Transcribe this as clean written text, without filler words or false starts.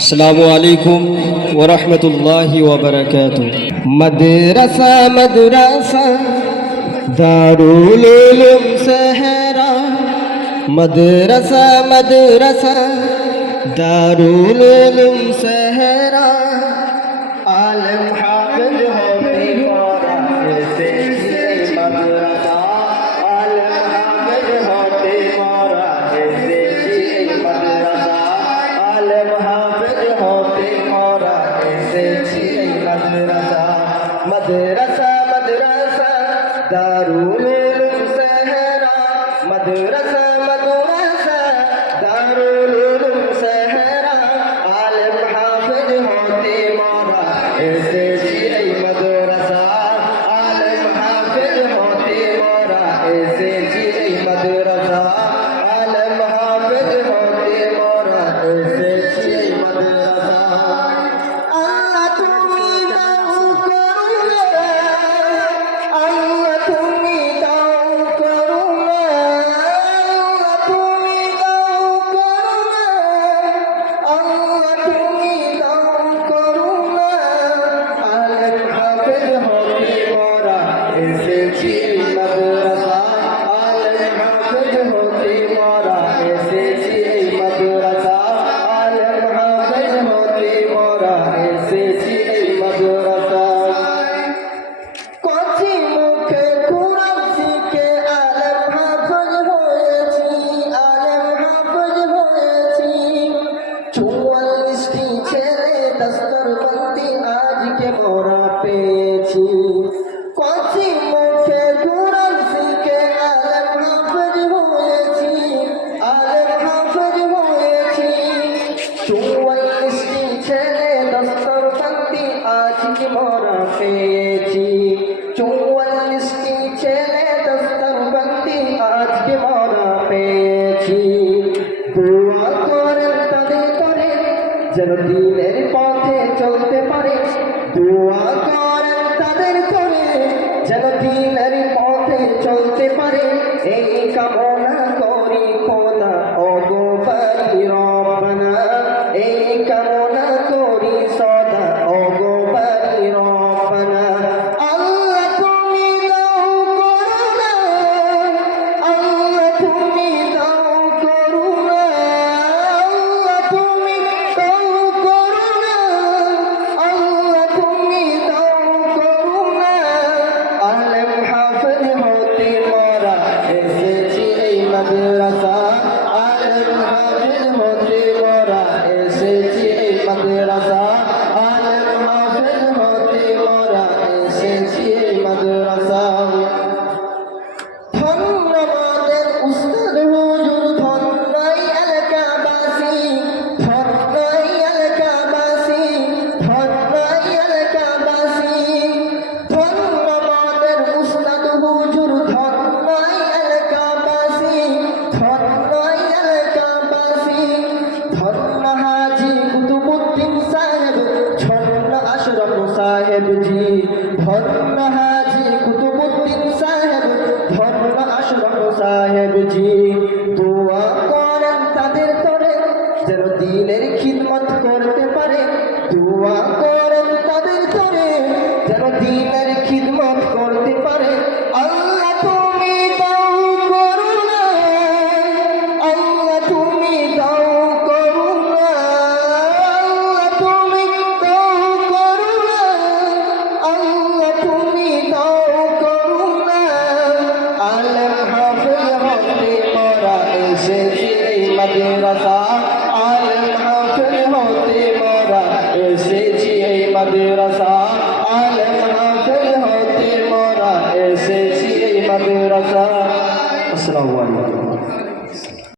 আসসালামু আলাইকুম ওয়া রাহমাতুল্লাহি ওয়া বারাকাতুহু। মাদ্রাসা মাদ্রাসা দারুল উলুম সাহারা, মাদ্রাসা মাদ্রাসা দারুল উলুম সাহারা, আলেম হাফেজ হবে পড়া এসেছে মাদ্রাসা, আলেম হাফেজ হবে পড়া এসেছে মাদ্রাসা, আলেম হাফেজ হবে পড়া এসেছে মাদ্রাসা। মাদ্রাসা মাদ্রাসা দারুল উলুম সাহারা, মাদ্রাসা মাদ্রাসা দারুল উলুম সাহারা, আলেম হাফেজ হতে মরা এসেছি এই মাদ্রাসা, আলেম হাফেজ হতে মরা এসেছি এই মাদ্রাসা, আলেম হাফেজ হতে মরা এসেছি এই মাদ্রাসা। আল্লাহ তুমি দাও করুণা, আল্লাহ তুমি দাও করুণা, আল্লাহ তুমি দাও করুণা, আল্লাহ তুমি দাও করুণা, আলেম হাফেজ হতে মরা এসেছি মাদ্রাসা, আলেম হাফেজ হতে মরা এসেছি এই মাদ্রাসা, আলেম হাফেজ হতে মরা এসেছি এই মাদ্রাসা। কচি মুখে কুরআন শিখে আলেম হাফেজ হয়েছি, আলেম হাফেজ হয়েছি। 44টি ছেলে দস্তরবন্দি আজকে মোরা পেয়েছি। কচি মুখে কুরআন শিখে আলেম হাফেজ হয়েছি, আলেম হাফেজ হয়েছি। 44টি ছেলে দস্তরবন্দি আজকে মোরা পেয়েছি। 44টি ছেলে দস্তরবন্দি আজকে মোরা পেয়েছি। দোয়া করেন তাদের করে যেন দ্বীনের পথে চলতে পারে, দোয়া করেন তাদের করে যেন দ্বীনের পথে চলতে পারে। এই কামনা করি খোদা ওগো বাড়ি রব্বানা, এই কামনা করি সদা ওগো বাড়ি রব্বানা। আল্লাহ তুমি দাও করুণা, আল্লাহ তুমি দাও করুণা, আল্লাহ তুমি দাও করুণা, আল্লাহ তুমি দাও করুণা, আলেম হাফেজ হতে মরা এসেছি এই মাদ্রাসা, আলেম হাফেজ হতে মরা এসেছি এই মাদ্রাসা, আলেম হাফেজ হতে মরা এসেছি এই মাদ্রাসা। ধন্যবাদের উস্তাদ হুজুর, ধন্যই এলাকাবাসী, ধন্যই এলাকাবাসী, ধন্যই এলাকাবাসী। ধন্যবাদের উস্তাদ হুজুর, ধন্যই এলাকাবাসী, ধন্যই এলাকাবাসী। ধন্য হাজী কুতুবউদ্দিন সাহেব, ধন্য আশরাফ সাহেব জি, ধন্য হাজী কুতুবউদ্দিন সাহেব, ধন্য আশরাফ সাহেব জি। দোয়া করেন তাদের তরে যেন দ্বীনের খিদমত করতে পারে, দোয়া করেন তাদের তরে যেন দ্বীনের খিদমত করতে পারে। আল্লাহ তুমি দাও করুণা, আল্লাহ তুমি দাও করুণা, আল্লাহ তুমি দাও করুণা, আল্লাহ তুমি দাও করুণা, আলেম হাফেজ হতে মরা এসেছি এই মাদ্রাসা,